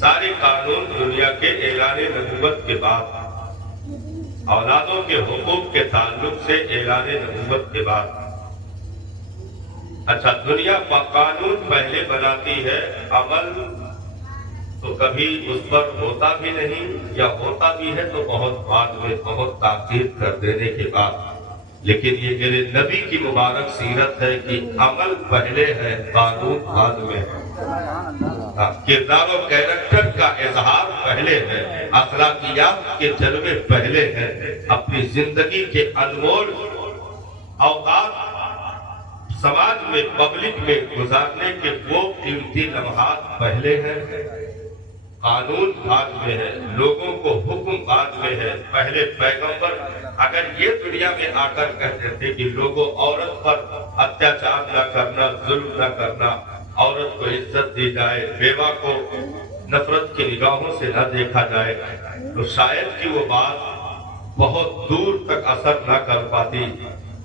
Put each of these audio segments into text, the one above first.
سارے قانون دنیا کے اعلان نبوت کے بعد، اولادوں کے حقوق کے تعلق سے اعلان نبوت کے بعد، اچھا دنیا قانون پہلے بناتی ہے، عمل تو کبھی اس پر ہوتا بھی نہیں، یا ہوتا بھی ہے تو بہت بعد میں، بہت تاخیر کر دینے کے بعد۔ لیکن یہ میرے نبی کی مبارک سیرت ہے کہ عمل پہلے ہے، قانون بعد میں ہے۔ کردار و کیریکٹر کا اظہار پہلے ہے، اخلاقیات کے جلوے پہلے ہیں، اپنی زندگی کے انمول اوقات سماج میں، پبلک میں گزارنے کے وہ قیمتی لمحات پہلے ہیں، قانون بعد میں ہے، لوگوں کو حکم بعد میں ہے۔ پہلے پیغمبر اگر یہ دنیا میں آ کر کہتے تھے کہ لوگوں عورت پر اتیاچار نہ کرنا، ظلم نہ کرنا، عورت کو عزت دی جائے، بیوہ کو نفرت کی نگاہوں سے نہ دیکھا جائے، تو شاید کہ وہ بات بہت دور تک اثر نہ کر پاتی۔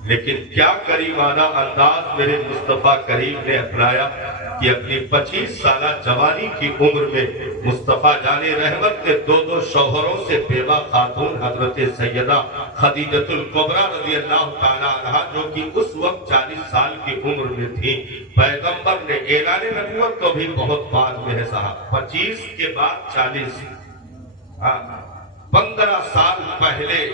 لیکن کیا کریمانہ انداز میرے مصطفیٰ کریم نے اپنایا کہ اپنی 25 سالہ جوانی کی عمر میں مصطفیٰ جان رحمت نے دو شوہروں سے بیوہ خاتون حضرت سیدہ خدیجۃ الکبریٰ رضی اللہ تعالیٰ عنہا، جو کہ اس وقت 40 سال کی عمر میں تھی، پیغمبر نے اعلان نبوت تو بھی بہت بعد میں ہے صاحب، 25 کے بعد 40، 15 سال پہلے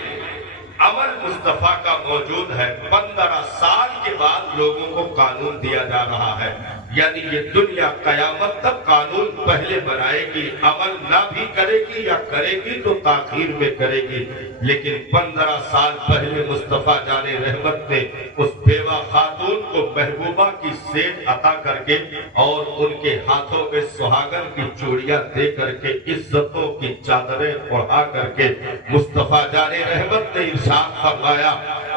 عمل مصطفیٰ کا موجود ہے، 15 سال کے بعد لوگوں کو قانون دیا جا رہا ہے۔ یعنی یہ دنیا قیامت تک قانون پہلے بنائے گی، عمل نہ بھی کرے گی یا کرے گی تو تاخیر میں کرے گی۔ لیکن 15 سال پہلے مصطفیٰ جان رحمت نے اس بیوہ خاتون کو محبوبہ کی سیٹ عطا کر کے اور ان کے ہاتھوں میں سہاگن کی چوڑیاں دے کر کے، عزتوں کی چادریں اڑا کر کے، مصطفیٰ جان رحمت نے ارشاد فرمایا،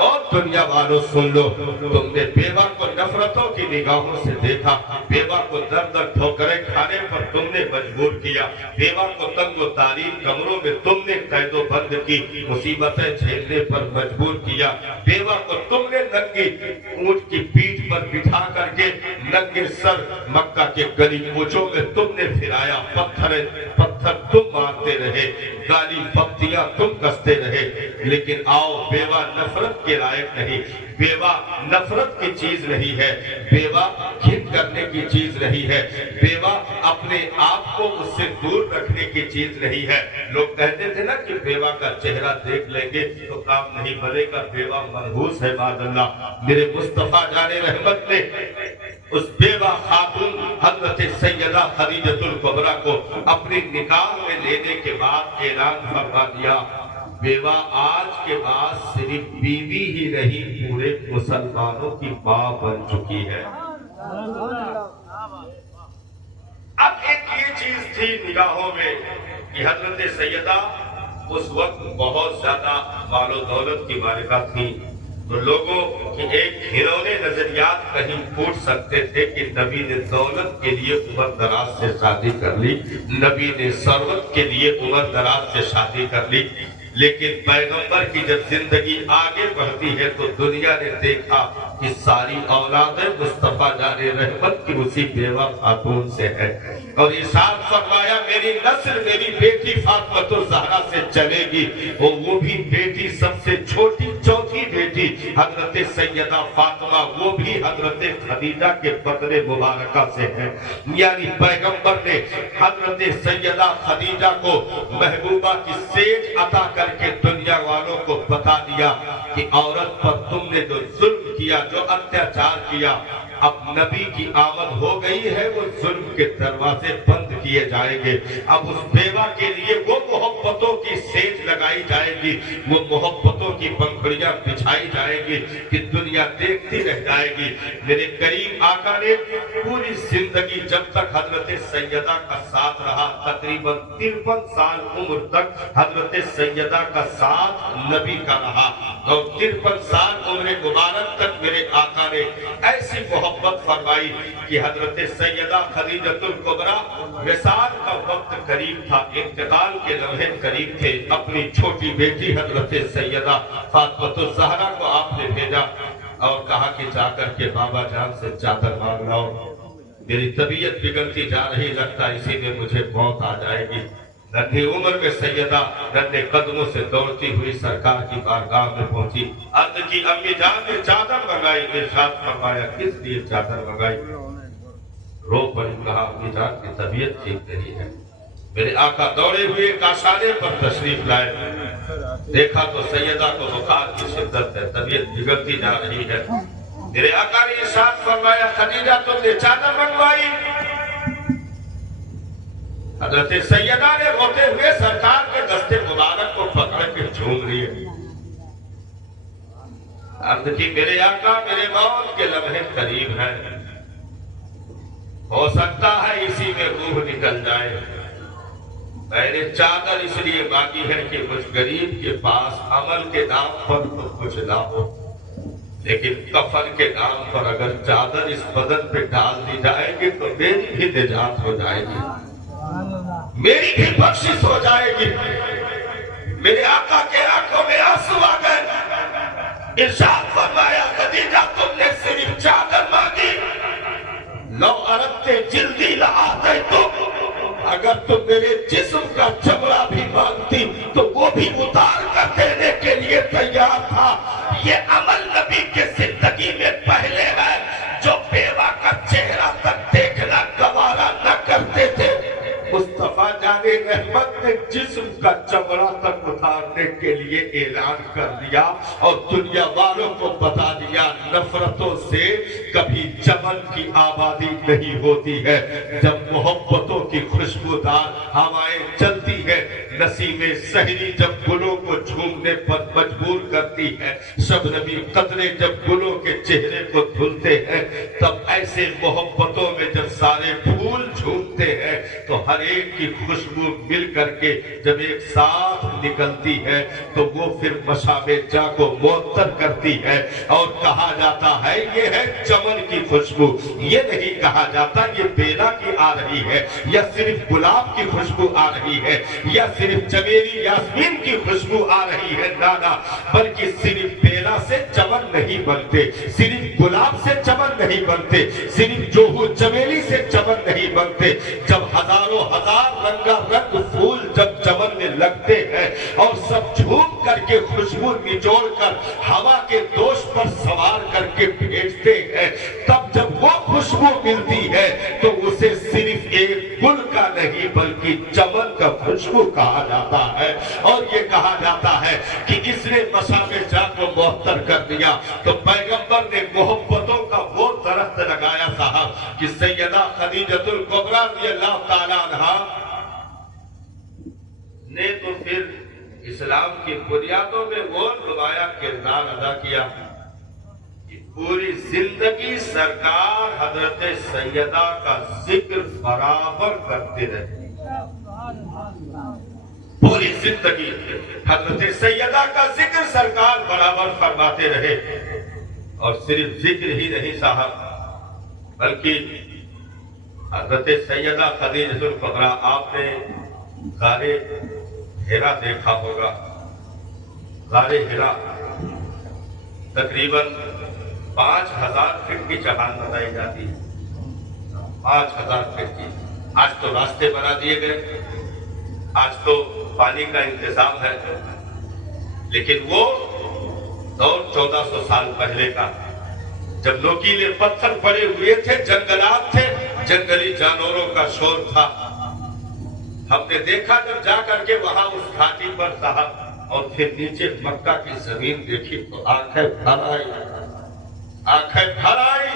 اور دنیا والوں سن لو، تم نے بیوہ کو نفرتوں کی نگاہوں سے دیکھا، بیوہ کو در در ٹھوکریں کھانے پر تم نے مجبور کیا، بیوہ کو تنگ و تاریک کمروں میں تم نے قید و بند کی، مصیبتیں جھیلنے پر مجبور کیا، بیوہ کو تم نے ننگی اونٹ کی پیٹھ پر بٹھا کر کے ننگے سر مکہ کے گلی کوچوں میں تم نے پھرایا، پتھر تم مارتے رہے، گالی پپتیاں تم کستے رہے۔ لیکن آؤ، بیوہ نفرت کے لائق نہیں، بیوہ نفرت کی چیز نہیں ہے، بیوہ گھن کرنے کی چیز نہیں ہے، بیوہ اپنے آپ کو اس سے دور رکھنے کی چیز نہیں ہے۔ لوگ کہتے تھے نا کہ بیوہ کا چہرہ دیکھ لیں گے تو کام نہیں بنے گا، بیوہ منحوس ہے معاذ اللہ۔ میرے مصطفیٰ جان رحمت نے اس بیوہ خاتون حضرت سیدہ خدیجۃ الکبریٰ کو اپنی نکاح میں لینے کے بعد اعلان فرما دیا، بیوہ آج کے بعد صرف بیوی ہی نہیں، پورے مسلمانوں کی ماں بن چکی ہے۔ اب ایک یہ چیز تھی نگاہوں میں کہ حضرت سیدہ اس وقت بہت زیادہ مال و دولت کی مالکہ تھی، تو لوگوں کے ایک گھرونے نظریات کہیں پھوٹ سکتے تھے کہ نبی نے دولت کے لیے عمر دراز سے شادی کر لی، نبی نے ثروت کے لیے عمر دراز سے شادی کر لی۔ لیکن پیغمبر کی جب زندگی آگے بڑھتی ہے تو دنیا نے دیکھا کہ ساری اولاد مصطفیٰ جان رحمت کی اسی بیوہ خاتون سے ہے، اور ارشاد فرمایا میری نسل میری بیٹی فاطمہ الزہرا سے چلے گی، اور وہ بھی بیٹی سب سے چھوٹی چوتھی بیٹی حضرت سیدہ فاطمہ، وہ بھی حضرت خدیجہ کے بدن مبارکہ سے ہے۔ یعنی پیغمبر نے حضرت سیدہ خدیجہ کو محبوبہ کی سیج عطا کر کے دنیا والوں کو بتا دیا کہ عورت پر تم نے جو ظلم کیا، جو اتیاچار کیا، اب نبی کی آمد ہو گئی ہے، وہ ظلم کے دروازے بند کیے جائیں گے۔ اب اس بیوہ کے لیے وہ محبتوں کی سیج لگائی جائے گی، وہ محبتوں کی پنکھڑیاں بچھائی جائیں گی کہ دنیا دیکھتی رہ جائے گی۔ میرے کریم آقا نے پوری زندگی جب تک حضرت سیدہ کا ساتھ رہا، تقریباً 53 سال عمر تک حضرت سیدہ کا ساتھ نبی کا رہا، اور 53 سال عمر مبارک تک میرے آقا نے ایسی محبت فرمائی کہ حضرت سیدہ خدیجۃ الکبریٰ وصال کا وقت قریب تھا، انتقال کے لمحے قریب تھے، اپنی چھوٹی بیٹی حضرت سیدہ فاطمہ الزہرا کو آپ نے بھیجا اور کہا کہ جا کر کے بابا جان سے چادر مانگ لاؤ۔ میری طبیعت بگڑتی جا رہی، لگتا اسی میں مجھے موت آ جائے گی۔ ننھی عمر میں سیدہ ننھے قدموں سے دوڑتی ہوئی سرکار کی بارگاہ میں پہنچی، عرض کی امی جان نے چادر منگائی، ارشاد فرمایا کس لیے چادر منگائی؟ رو پڑی، کہا امی جان کی طبیعت ٹھیک نہیں ہے۔ میرے آقا دوڑے ہوئے کاشانے پر تشریف لائے، دیکھا تو سیدہ کو بخار کی شدت ہے، طبیعت بگڑتی جا رہی ہے۔ میرے آقا نے ارشاد فرمایا خدیجہ تم نے چادر منگوائی؟ حضرت سیدہ نے روتے ہوئے سرکار کے دستے مبارک کو پکڑ کے جھوم لیے، عرض کی میرے آقا میرے موت کے لمحے قریب ہیں، ہو سکتا ہے اسی میں روح نکل جائے۔ میں نے چادر اس لیے مانگی ہے کہ مجھ غریب کے پاس عمل کے نام پر تو کچھ نہ ہو، لیکن کفن کے نام پر اگر چادر اس بدن پہ ڈال دی جائے گی تو میری بھی نجات ہو جائے گی، میری بھی بخشش ہو جائے گی۔ میرے آقا کے آنکھوں میں آنسو آ گئے، ارشاد فرمایا خدیجہ تم نے صرف چادر مانگی، لو اردت جلدی لآتیتک، اگر تم میرے جسم کا چمڑا بھی مانگتی تو وہ بھی اتار کر دینے کے لیے تیار تھا۔ یہ عمل نبی کے زندگی میں پہلے ہے، جو بیوہ کا چہرہ تک دیکھنا گوارا نہ کرتے تھے، مصطفیٰ جان رحمت نے جسم کا چمڑا تک اتارنے کے لیے اعلان کر دیا اور دنیا والوں کو بتا دیا نفرتوں سے کبھی چمن کی آبادی نہیں ہوتی ہے۔ جب محبتوں کی خوشبودار ہوائیں چلتی ہے، نسیم سحری جب گلوں کو جھومنے پر مجبور کرتی ہے، شبنمی قطرے جب گلوں کے چہرے کو دھلتے ہیں، تب ایسے محبتوں میں جب سارے پھول جھومتے ہیں تو ہر ایک کی خوشبو مل کر کے جب ایک ساتھ نکلتی ہے تو وہ پھر مشام جاں کو معطر کرتی ہے، اور کہا جاتا ہے یہ ہے چمن کی خوشبو، یہ نہیں کہا جاتا یہ بیلا کی آ رہی ہے یا صرف گلاب کی خوشبو آ رہی ہے یا صرف چمیلی یاسمین کی خوشبو آ رہی ہے، نانا، بلکہ صرف بیلا سے چمن نہیں بنتے، صرف گلاب سے چمن نہیں بنتے، صرف جوہو چمیلی سے چمن نہیں بنتے۔ جب ہزاروں ہزار رنگا رنگ پھول جب چمن میں لگتے ہیں اور سب جھوم کر کے خوشبو نچوڑ کر ہوا کے دوش پر سوار کر کے بھیجتے ہیں، تب جب وہ خوشبو ملتی ہے تو اسے صرف ایک گل کا نہیں بلکہ چمن کا خوشبو کہا جاتا ہے۔ اور یہ کہا جاتا ہے کہ اس نے مشام جاں کو معطر کر دیا تو پیغمبر نے محبتوں کا وہ درخت لگایا صاحب کہ سیدہ خدیجۃ الکبریٰ رضی اللہ تعالیٰ عنہا نے تو پھر اسلام کی بنیادوں میں وہ نمایاں کردار ادا کیا کہ پوری زندگی سرکار حضرت سیدہ کا ذکر برابر کرتے رہے، پوری زندگی حضرت سیدہ کا ذکر سرکار برابر فرماتے رہے۔ اور صرف ذکر ہی نہیں صاحب بلکہ حضرت سیدہ خدیجۃ الکبریٰ، آپ نے غار ہرا دیکھا ہوگا، غار ہرا تقریباً 5000 فٹ کی چڑھان بتائی جاتی ہے، 5000 فٹ کی۔ آج تو راستے بنا دیے گئے، آج تو پانی کا انتظام ہے، لیکن وہ دور 1400 سال پہلے کا، جب نوکیلے پتھر پڑے ہوئے تھے، جنگلات تھے، جنگلی جانوروں کا شور تھا۔ ہم نے دیکھا جب جا کر کے وہاں اس گھاٹی پر صاحب اور پھر نیچے مکہ کی زمین دیکھی تو آنکھیں بھر آئی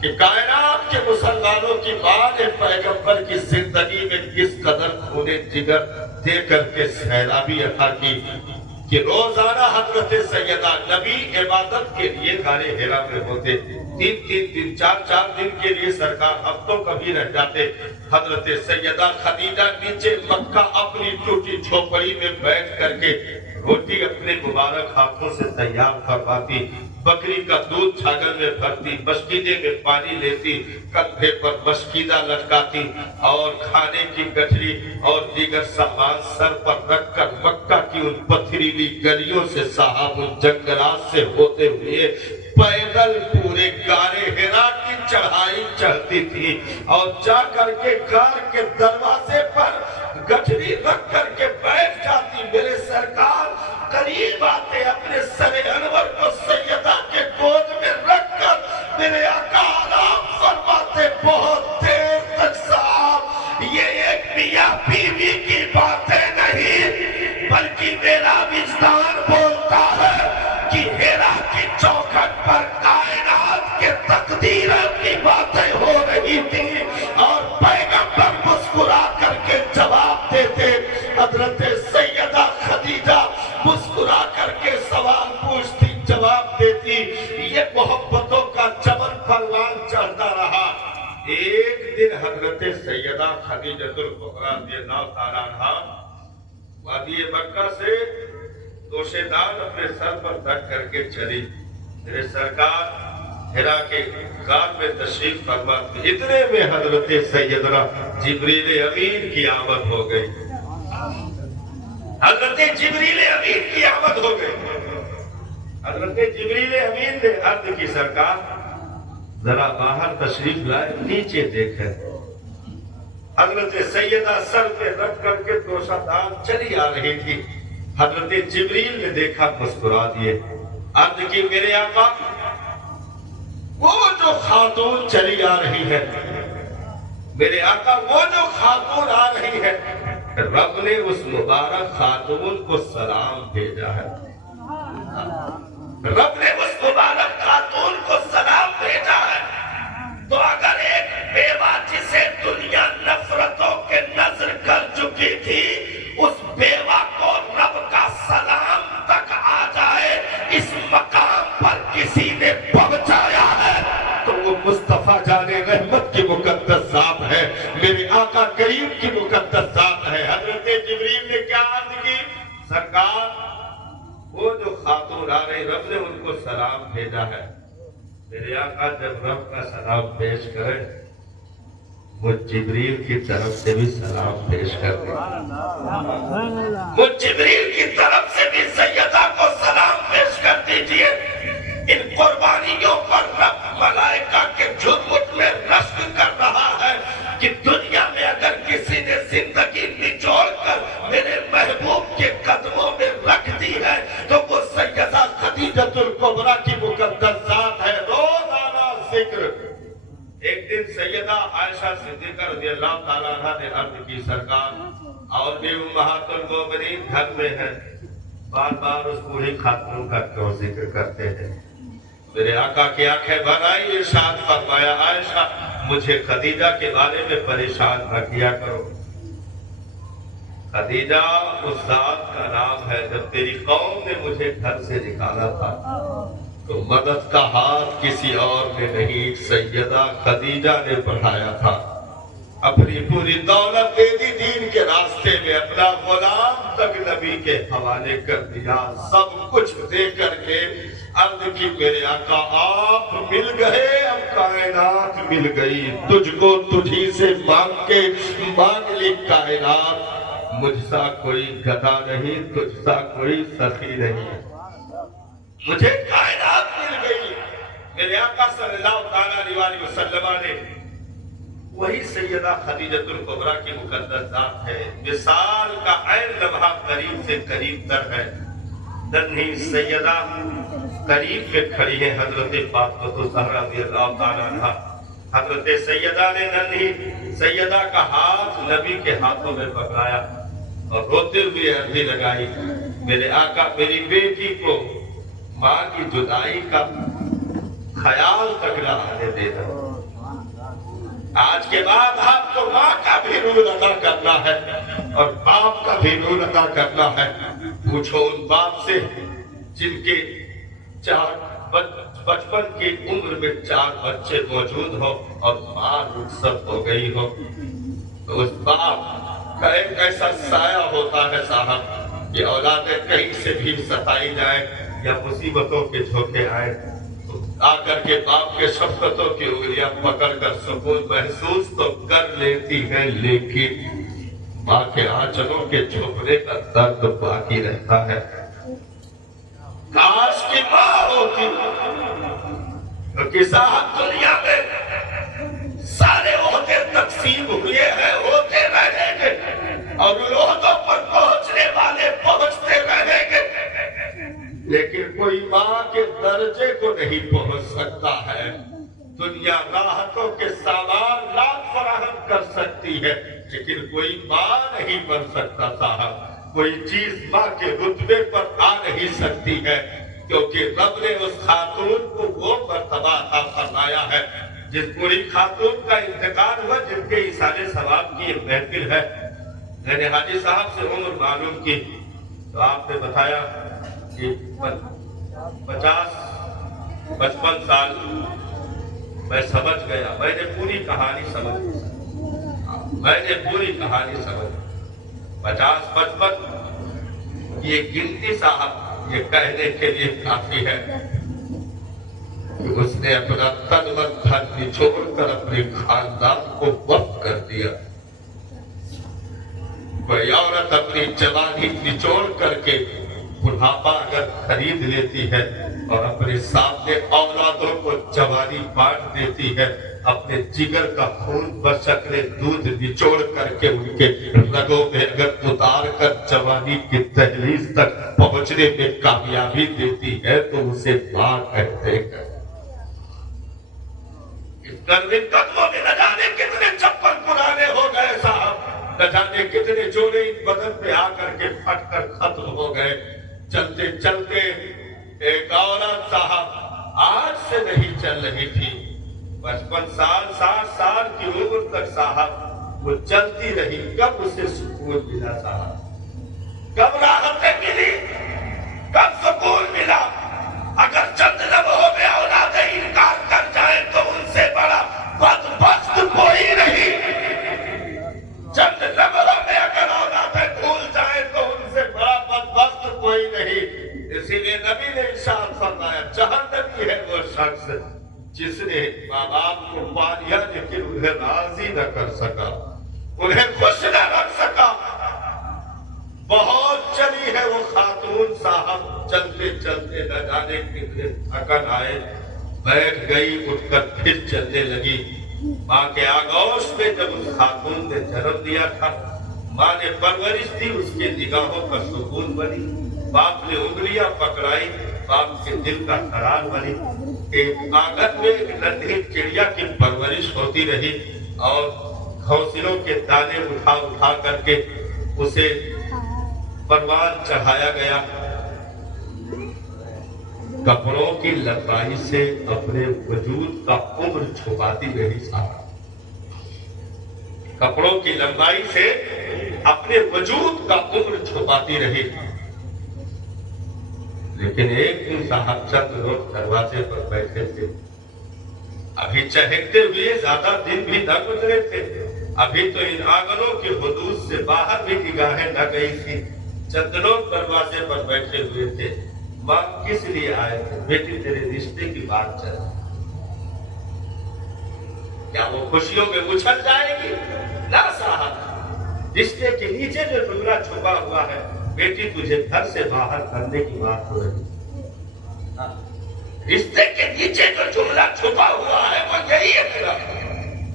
کہ کائنات کے مسلمانوں کی ماں نے پیغمبر کی زندگی میں کس قدر خون جگر دے کر کے سیلابی عطا کی کہ روزانہ حضرت سیدہ نبی عبادت کے لیے غار ہرا میں ہوتے، 3 دن 4 دن کے لیے سرکار ہفتوں کبھی رہ جاتے۔ حضرت سیدہ خدیجہ نیچے مکہ اپنی ٹوٹی جھوپڑی میں بیٹھ کر کے روٹی اپنے مبارک ہاتھوں سے تیار فرماتی، بکری کا دودھ چھاگل میں بھرتی، مشکیدے میں پانی لیتی، کندھے پر مشکیدہ لٹکاتی اور کھانے کی گٹھری اور دیگر سامان سر پر رکھ کر مکہ کی ان پتھریلی گلیوں سے صاحب ان جنگلات سے ہوتے ہوئے پیدل پورے غار ہرا کی چڑھائی چڑھتی تھی اور جا کر کے گھر کے دروازے پر گٹھری رکھ کر کے بیٹھ جاتی. میرے سرکار قریب آتے اپنے سر انور کو سیدہ کے گود میں رکھ کر میرے آقا آرام فرماتے. بہت دیر تک صاحب یہ ایک میاں بیوی کی باتیں نہیں بلکہ میرا وجدان بولتا ہے کہ ہیرا کی چوکھٹ پر کائنات کے تقدیر کی باتیں ہو رہی تھی اور پیغمبر مسکرا کر کے جواب دیتے. حضرت سیدہ خدیجہ مسکرا کر کے سوال پوچھتی جواب دیتی. یہ محبتوں کا جبل پروان چڑھتا رہا. ایک دن حضرت سیدہ خدیجہ الکبریٰ رضی اللہ تعالیٰ عنہا وادی مکہ سے دوشے دان اپنے سر پر رکھ کر کے چلی. میرے سرکار ہیرا کے غار میں تشریف فرما تھے. اتنے میں حضرت سیدنا جبریل امین کی آمد ہو گئی. حضرت جبریل امین کی آمد ہو گئی. حضرت جبریل امین نے عرض کی سرکار ذرا باہر تشریف لائے نیچے دیکھیں. حضرت سیدہ سر پہ رکھ کر کے دوشہ دان چلی آ رہی تھی. حضرت جبریل نے دیکھا مسکرا دیے. عرض کی میرے آقا وہ جو خاتون چلی آ رہی ہے میرے آقا وہ جو خاتون آ رہی ہے رب نے اس مبارک خاتون کو سلام بھیجا ہے. رب نے اس مبارک خاتون کو سلام بھیجا ہے. تو اگر ایک بیوہ جسے دنیا نفرتوں کے نظر کر چکی تھی اس بیوہ کو رب کا سلام تک آ جائے اس مقام پر کسی نے پہنچایا ہے تو وہ مصطفیٰ جان رحمت کی مقدس ذات ہے. میرے آقا کریم کی مقدس ذات ہے. حضرت جبریل نے کیا عرض کی سرکار وہ جو خاتون آ رہی رب نے ان کو سلام بھیجا ہے. میرے آقا جب رب کا سلام پیش کرے وہ جبریل کی طرف سے بھی سلام پیش کر دیں. وہ جبریل کی طرف سے بھی سیدہ کو سلام پیش کر دیجئے. ان قربانیوں پر رب ملائکہ کے جھرمٹ میں رشک کر رہا ہے کہ دنیا میں اگر کسی نے زندگی نچوڑ کر میرے محبوب کے قدموں میں رکھ دی ہے تو وہ سیدہ خدیجہ الکبریٰ کی مقدس ذات ہے. روزانہ ذکر. ایک دن سیدہ عائشہ صدیقہ رضی اللہ تعالیٰ عنہ نے عرض کی سرکار اور بھی امہات المومنین گھر میں ہیں بار بار اس بوڑھی خاتون کا کیوں ذکر کرتے ہیں. میرے آقا کی آنکھیں بھر آئی. ارشاد فرمایا عائشہ مجھے خدیجہ کے بارے میں پریشان نہ کیا کرو. خدیجہ اس ذات کا نام ہے. جب تیری قوم نے مجھے گھر سے نکالا تھا تو مدد کا ہاتھ کسی اور نے نہیں سیدہ خدیجہ نے بڑھایا تھا. اپنی پوری دولت دے دی دین کے راستے میں. اپنا غلام تک نبی کے حوالے کر دیا. سب کچھ دے کر کے عرض کی میرے آقا آپ مل گئے اب کائنات مل گئی. تجھ کو تجھی سے مانگ لی کائنات. مجھ سا کوئی گدھا نہیں تجھ سا کوئی سخی نہیں. مجھے کائنات مل گئی. میرے آقا صلی اللہ علیہ وسلم نے وہی سیدہ خدیجہ الکبریٰ کی مقدس ذات ہے. مثال کا عین لمحہ قریب سے قریب تر ہے. ننھی سیدہ قریب میں کھڑی ہے حضرت فاطمہ الزہرا رضی اللہ تعالیٰ عنہ. حضرت سیدہ نے ننھی سیدہ کا ہاتھ نبی کے ہاتھوں میں پکڑایا اور روتے ہوئے عرضی لگائی میرے آقا میری بیٹی کو ماں کی جدائی کا خیال تک نہ آنے دینا. آج کے بعد آپ کو ماں کا بھی رول ادا کرنا ہے اور باپ کا بھی رول ادا کرنا ہے. پوچھو ان باپ سے جن کے بچپن کی عمر میں 4 بچے موجود ہو اور ماں رخصت ہو گئی ہو تو اس باپ کا ایک ایسا سایہ ہوتا ہے صاحب کہ اولادیں کہیں سے بھی ستائی جائیں یا مصیبتوں کے جھونکے آئیں آ کر کے باپ کے شفقتوں کی انگلیاں پکڑ کر سکون محسوس تو کر لیتی ہیں لیکن ماں کے آنچلوں کے جھکنے کا درد باقی رہتا ہے. کاش کی ماں ہوتی تو کسان دنیا میں ہوئے ہیں ہوتے رہیں گے، اور عہدوں پر پہنچنے والے پہنچتے رہیں گے، لیکن کوئی ماں کے درجے کو نہیں پہنچ سکتا ہے۔ دنیا راحتوں کے سامان لاکھ فراہم کر سکتی ہے، لیکن کوئی ماں نہیں بن سکتا صاحب۔ کوئی چیز ماں کے رتبے پر آ نہیں سکتی ہے، کیونکہ رب نے اس خاتون کو وہ مرتبہ عطا فرمایا ہے۔ جس بری خاتون کا انتقال ہوا، جن کے ایصال ثواب کی ایک محفل ہے، میں نے حاجی صاحب سے عمر معلوم کی تو آپ نے بتایا کہ 50-55 سال۔ میں سمجھ گیا، میں نے پوری کہانی سمجھ، 50-55 یہ گنتی صاحب یہ کہنے کے لیے کافی ہے کہ اس نے اپنا تن من دھن نچوڑ کر اپنے خاندان کو وقف کر دیا۔ کوئی عورت اپنی جوانی نچوڑ کر کے بڑھاپا اگر خرید لیتی ہے اور اپنے سامنے اولادوں کو جوانی بانٹ دیتی ہے، اپنے جگر کا خون بشکل دودھ نچوڑ کر کے ان کے رگوں میں اگر اتار کر جوانی کی دہلیز تک پہنچنے میں کامیابی دیتی ہے تو اسے ماں کہتے ہیں۔ اس گرمی قدموں میں نہ جانے کتنے چپل پرانے ہو گئے صاحب، نہ جانے کتنے جوڑے ان بدن پہ آ کر کے پھٹ کر ختم ہو گئے۔ چلتے چلتے ایک عورت صاحب آج سے نہیں چل رہی تھی، 55 سال 60 سال کی عمر تک صاحب وہ چلتی رہی۔ کب اسے سکون ملا صاحب؟ کب راحتیں ملی؟ کب سکون ملا؟ اگر چند لمحوں میں اولادیں انکار کر جائیں تو ان سے بڑا بدبخت کوئی نہیں۔ چند لمحوں میں اگر اولادیں بھول جائیں تو ان سے بڑا بدبخت کوئی نہیں۔ اسی لیے نبی نے ارشاد فرمایا، جہنمی ہے وہ شخص جس نے ماں باپ کو پالیا لیکن انہیں راضی نہ کر سکا، انہیں خوش نہ رکھ سکا۔ بہت چلی ہے وہ خاتون صاحب، چلتے چلتے نہ جانے کتنے تھکن آئے، بیٹھ گئی، اٹھ کر پھر چلنے لگی۔ ماں کے آغوش میں جب اس خاتون نے جنم دیا تھا، ماں نے پرورش دی، اس کے نگاہوں کا سکون بنی، باپ نے انگلیاں پکڑائی، باپ کے دل کا قرار بنی۔ ایک آنگن میں ایک ننھی چڑیا کی پرورش ہوتی رہی اور گھونسلوں کے دانے اٹھا اٹھا کر کے اسے پروان چڑھایا گیا۔ کپڑوں کی لمبائی سے اپنے وجود کا عمر چھپاتی رہی صاحب، کپڑوں کی لمبائی سے اپنے وجود کا عمر چھپاتی رہی۔ لیکن ایک دن صاحب چند لوگ دروازے پر بیٹھے تھے، ابھی چہکتے ہوئے زیادہ دن بھی نہ گزرے تھے، ابھی تو ان آنگنوں کے حدود سے باہر بھی نگاہیں نہ گئی تھی۔ چند لوگ دروازے پر بیٹھے ہوئے تھے۔ ماں کس لیے آئے تھے؟ بیٹی تیرے رشتے کی بات چل، کیا وہ خوشیوں میں اچھل جائے گی؟ نہ صاحب، رشتے کے نیچے جو ٹکڑا چھپا ہوا ہے، بیٹی تجھے گھر سے باہر کرنے کی بات ہو رہی ہے۔ رشتے کے نیچے جو جملہ چھپا ہوا ہے وہ یہی ہے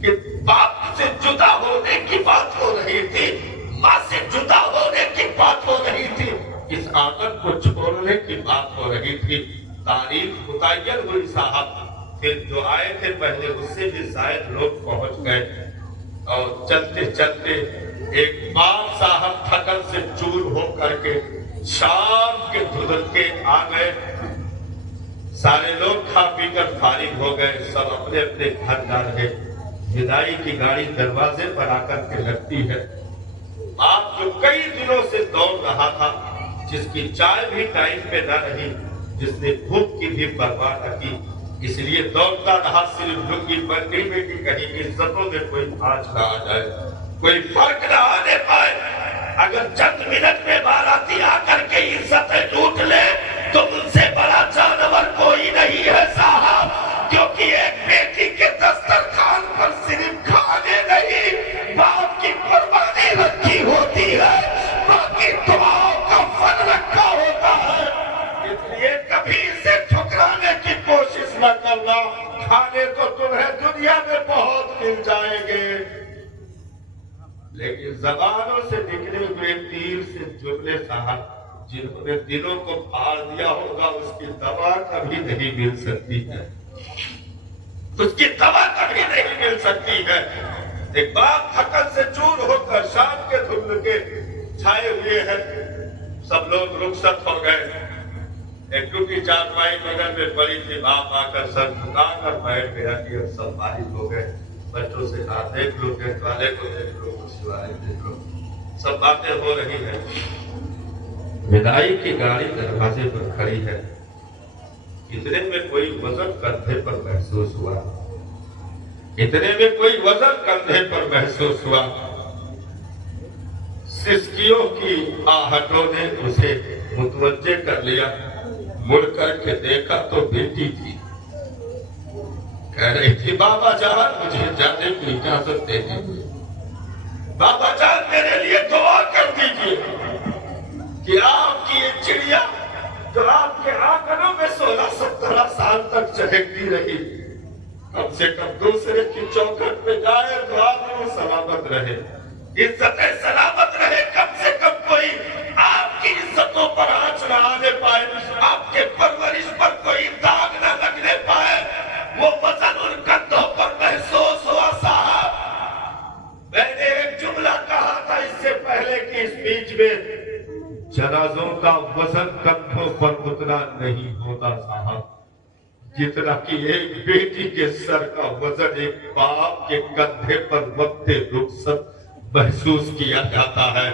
کہ باپ سے جدا ہونے کی بات ہو رہی تھی، ماں سے جدا ہونے کی بات ہو رہی تھی، اس آنگن کو چھوڑنے کی بات ہو رہی تھی۔ تاریخ متعین ہوئی صاحب، پھر جو آئے تھے پہلے اس سے بھی زائد لوگ پہنچ گئے، اور چلتے چلتے ایک باپ صاحب تھکن سے چور ہو کر کے شام کے دھدل کے آ گئے۔ سارے لوگ کھا پی کر فارغ ہو گئے، سب اپنے اپنے گھر جا رہے۔ وداعی کی گاڑی دروازے پر آ کر کے لگتی ہے۔ باپ جو کئی دنوں سے دوڑ رہا تھا، جس کی چائے بھی ٹائم پہ نہ رہی، جس نے بھوک کی بھی پرواہ نہ کی، اس لیے دوڑتا رہا صرف لنگی بننے میں کہ کہیں عزتوں میں کوئی آج نہ آ جائے، کوئی فرق نہ آنے پائے۔ اگر چند منٹ میں باراتی آ کر کے عزتیں لوٹ لے تو ان سے بڑا جانور کوئی نہیں ہے صاحب، کیونکہ ایک بیٹی کے دسترخوان پر صرف کھانے نہیں، باپ کی قربانی رکھی ہوتی ہے، باقی دعاؤں کا فن رکھا ہوتا ہے۔ اس لیے کبھی اسے ٹھکرانے کی کوشش نہ کرنا، کھانے تو تمہیں دنیا میں بہت مل جائیں گے، لیکن زبانوں سے نکلے ہوئے تیر سے جملے صاحب جنہوں نے دلوں کو پھاڑ دیا ہوگا اس کی دوا کبھی نہیں مل سکتی ہے، اس کی دوا کبھی نہیں مل سکتی ہے۔ ایک باپ تھکن سے چور ہو کر شام کے دھند کے چھائے ہوئے ہیں، سب لوگ رخصت ہو گئے، ایک ٹوٹی چارپائی بغل میں پڑی تھی، باپ آ کر سر جھکا کر بیٹھ گیا کہ اب سب فارغ ہو گئے، بچوں سے کہا دیکھ لو، گیٹ والے کو دیکھ لو، کرسی والے دیکھ لو، سب باتیں ہو رہی ہیں۔ ودائی کی گاڑی دروازے پر کھڑی ہے، اتنے میں کوئی وزن کندھے پر محسوس ہوا، اتنے میں کوئی وزن کندھے پر محسوس ہوا، سسکیوں کی آہٹوں نے اسے متوجہ کر لیا، مڑ کر کے دیکھا تو بیٹی تھی، کہہ رہی تھی بابا جان مجھے جانے کی اجازت دے دیجیے، بابا جان میرے لیے دعا کر دیجیے کہ آپ کی یہ چڑیا جو آپ کے آنگنوں میں 16-17 سال تک چہکتی رہی کم سے کم دوسرے کی چوکھٹ پہ جائے تو آپ کو سلامت رہے، عزت سلامت رہے، کم سے کم کوئی آپ کی عزتوں پر آنچ نہ آنے پائے، آپ کے پرورش پر کوئی داغ نہ لگنے پائے، وہ وزن ان کندھوں پر محسوس ہوا۔ صاحب میں نے ایک جملہ کہا تھا اس سے پہلے کہ اس بیچ میں جنازوں کا وزن کندھوں پر اتنا نہیں ہوتا صاحب جتنا کہ ایک بیٹی کے سر کا وزن ایک باپ کے کندھے پر وقت رخصت محسوس کیا جاتا ہے۔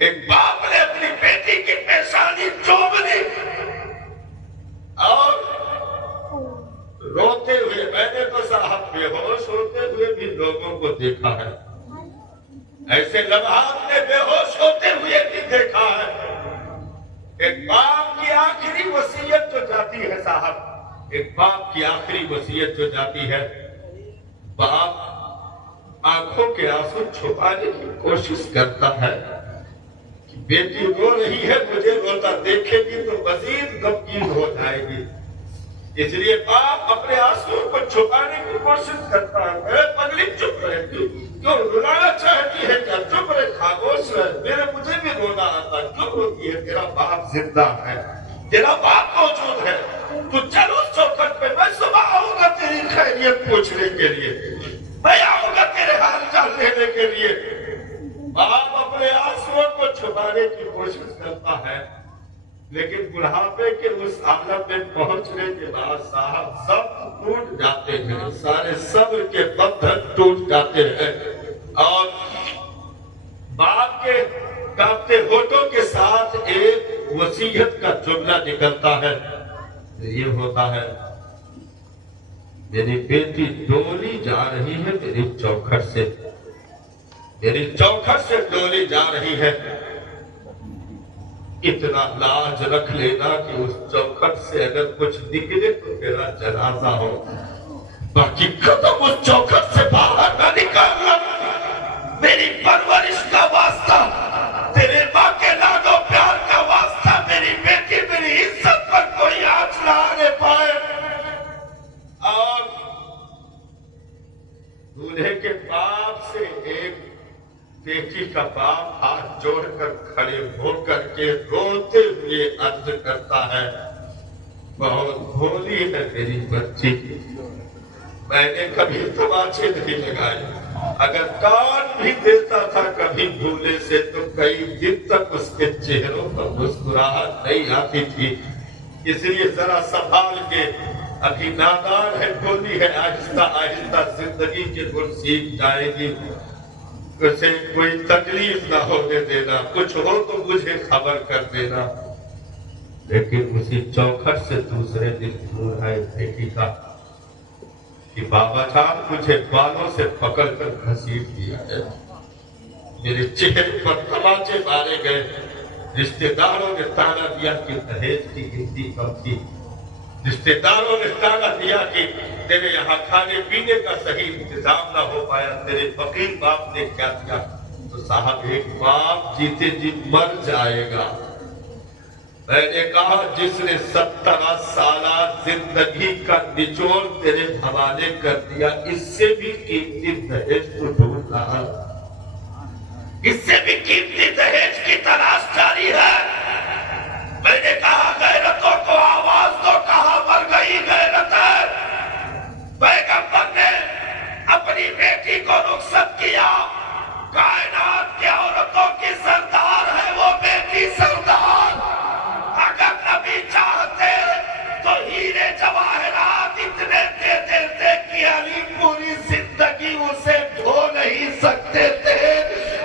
ایک باپ نے اپنی بیٹی کی پیشانی چوم لی اور روتے ہوئے، میں نے تو صاحب بے ہوش ہوتے ہوئے بھی لوگوں کو دیکھا ہے، ایسے لمحات نے بے ہوش ہوتے ہوئے بھی دیکھا ہے۔ ایک باپ کی آخری وصیت جو جاتی ہے صاحب، ایک باپ کی آخری وصیت جو جاتی ہے، باپ آنکھوں کے آنسو چھپانے کی کوشش کرتا ہے کہ بیٹی رو رہی ہے، مجھے روتا دیکھے گی تو مزید غمگین ہو جائے گی، اس لیے باپ اپنے آنسو کو چھپانے کی کوشش کرتا ہے۔ اے پگلی چپ رہتی، کیوں رلانا چاہتی ہے کیا؟ چپ رہے، خاموش رہے، مجھے بھی رونا آتا، کیوں روتی ہے؟ تیرا باپ زندہ ہے، تیرا باپ موجود ہے، تو چل اس چوکھٹ پہ، میں صبح آؤں گا تیری خیریت پوچھنے کے لیے، میں آؤں گا تیرے حال چال لینے کے لیے۔ باپ اپنے آنسو کو چھپانے کی کوشش کرتا ہے، لیکن بڑھاپے کے اس عالم میں پہنچنے کے بعد صاحب سب ٹوٹ جاتے ہیں، سارے صبر کے بندھن ٹوٹ جاتے ہیں، اور باپ کے کانپتے ہونٹوں کے ساتھ ایک وصیت کا جملہ نکلتا ہے، یہ ہوتا ہے میری بیٹی ڈولی جا رہی ہے میری چوکھٹ سے، میری چوکھٹ سے ڈولی جا رہی ہے، اتنا لاج رکھ لینا کہ اس چوکھٹ سے اگر کچھ نکلے تو تیرا جنازہ ہو، باقی قدم اس چوکھٹ سے باہر نہ نکالنا۔ میری پرورش کا واسطہ، تیرے ماں کے لاڈ و پیار کا واسطہ، میری بیٹی میری عزت پر کوئی آنچ نہ آنے پائے۔ اور دولہے کے باپ سے ایک بیٹی کا باپ ہاتھ جوڑ کر کھڑے ہو کر کے روتے ہوئے عرض کرتا ہے، بہت بھولی ہے میری بچی، میں نے کبھی تماچے نہیں لگائے، اگر کاٹ بھی دیتا تھا کبھی بھولے سے تو کئی دن تک اس کے چہروں پر مسکراہٹ نہیں آتی تھی، اس لیے ذرا سنبھال کے، ابھی نادان ہے، بھولی ہے، آہستہ آہستہ زندگی کے گل سیکھ جائے گی، اسے کوئی تکلیف نہ ہونے دینا، کچھ ہو تو مجھے خبر کر دینا۔ لیکن اسی چوکھٹ سے دوسرے دن فون آئے بیٹی کا کہ بابا جان مجھے بالوں سے پکڑ کر گھسیٹ دیا ہے، میرے چہرے پر تماچے مارے گئے، رشتہ داروں نے تانا دیا کہ دہیج کی گنتی کم تھی، رشتہ داروں نے تانا دیا کہ تیرے یہاں کھانے پینے کا صحیح انتظام نہ ہو پایا، تیرے فقیر باپ نے کیا کیا۔ تو صاحب ایک باپ جیتے جی مر جائے گا، میں نے کہا جس نے 17 سالہ زندگی کا نچوڑ تیرے حوالے کر دیا، اس سے بھی قیمتی دہیج تو ڈھونڈ رہا، اس سے بھی قیمتی دہیج کی تلاش جاری ہے۔ میں نے کہا غیرتوں کو آواز دو، کہا مر گئی غیرت ہے۔ پیغمبر نے اپنی بیٹی کو رخصت کیا، کائنات کی عورتوں کی سردار ہے وہ بیٹی سردار۔ اگر نبی چاہتے تو ہیرے جواہرات اتنے دے دیتے کہ علی پوری زندگی اسے دھو نہیں سکتے تھے،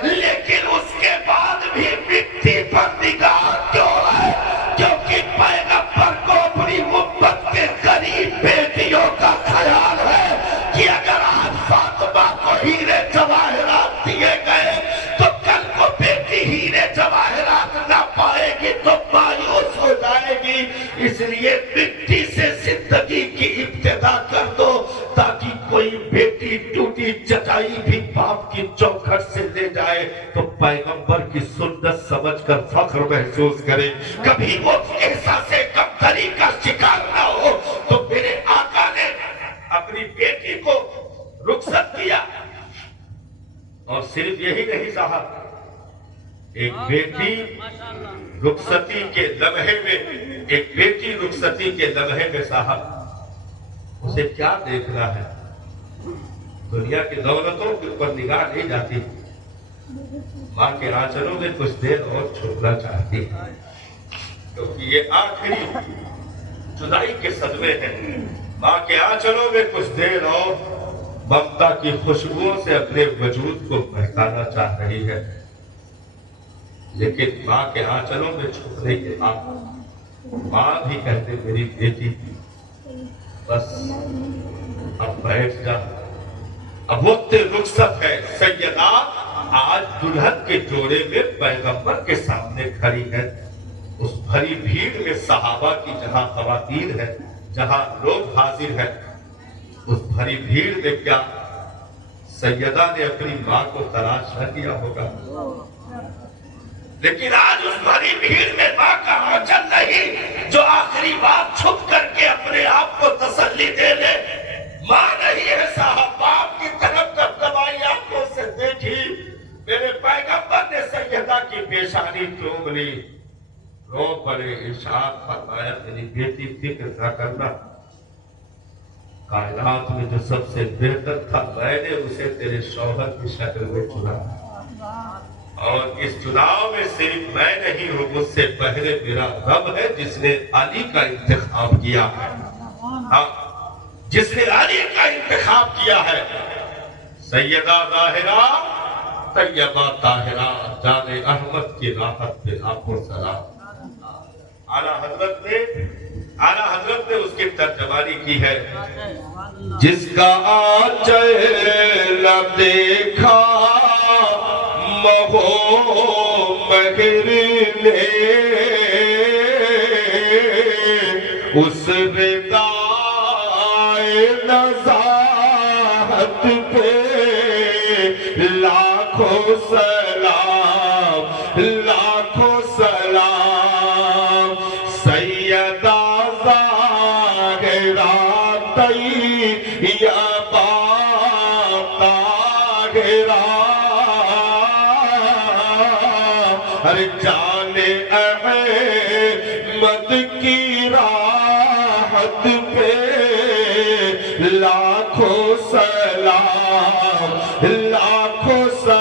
لیکن اس کے بعد بھی مٹی پر نگاہ کیوں ہے؟ کیونکہ پیغمبر کو اپنی امت کے قریب بیٹیوں کا خیال ہے کہ اگر آج فاطمہ کو ہیرے جواہرات دیے گئے تو کل کو بیٹی ہیرے جواہرات نہ پائے گی تو مایوس ہو جائے گی۔ اس لیے مٹی سے زندگی کی ابتدا کر دو تاکہ کوئی بیٹی ٹوٹی چٹائی بھی باپ کی چوکھٹ سے لے جائے تو پیغمبر کی سنت سمجھ کر فخر محسوس کرے، کبھی وہ احساس کمتری کا شکار نہ ہو۔ تو میرے آقا نے اپنی بیٹی کو رخصت کیا، اور صرف یہی نہیں صاحب، ایک بیٹی رخصتی کے لمحے میں، ایک بیٹی رخصتی کے لمحے میں صاحب اسے کیا دیکھنا ہے؟ دنیا کی دولتوں کے اوپر نگاہ نہیں جاتی، ماں کے آنچلوں میں کچھ دیر اور چھپنا چاہتی ہے، کیونکہ یہ آخری جدائی کے صدمے ہیں۔ ماں کے آنچلوں میں کچھ دیر اور ممتا کی خوشبوؤں سے اپنے وجود کو مہکانا چاہ رہی ہے، لیکن ماں کے آنچلوں میں چھپنے کے بعد ماں بھی کہتے میری بیٹی بس اب بیٹھ جا، اب وقت رخصت ہے۔ سیدہ آج دلہن کے جوڑے میں پیغمبر کے سامنے کھڑی ہے، اس بھری بھیڑ میں صحابہ کی جہاں خواتین ہے، جہاں لوگ حاضر ہیں، اس بھری بھیڑ میں کیا سیدہ نے اپنی ماں کو تلاش نہ کیا ہوگا؟ لیکن آج اس بھری بھیڑ میں ماں کا آنچل نہیں جو آخری بات چھپ کر کے اپنے آپ کو تسلی دے لے، ماں نہیں ہے صاحب، باپ کی طرف دبدبائی آنکھوں سے دیکھی، میرے پیغمبر نے سیدہ کی پیشانی چوم لی، رو پڑے، ارشاد فرمایا میری بیٹی فکر نہ کرنا، کائنات میں جو سب سے بہتر تھا میں نے اسے تیرے شوہر کی شکل میں چنا، اور اس چناؤ میں صرف میں نہیں ہوں، مجھ سے پہلے میرا رب ہے جس نے علی کا انتخاب کیا ہے، ہاں جس نے علی کا انتخاب کیا ہے۔ سیدہ ظاہرہ طیبہ طاہرہ جان احمد کی راحت پہ لاکھوں سلام۔ اعلیٰ حضرت نے اس کی ترجمانی کی ہے، جس کا آنچل دیکھا مہو مہر نے، اس ردائے نزاہت پہ لاکھوں سلام، لاکھوں سلام۔ سیدہ ظاہرہ طیبہ طاہرہ، ہر جان احمد کی راحت پہ لاکھوں سلام، لاکھوں سلام۔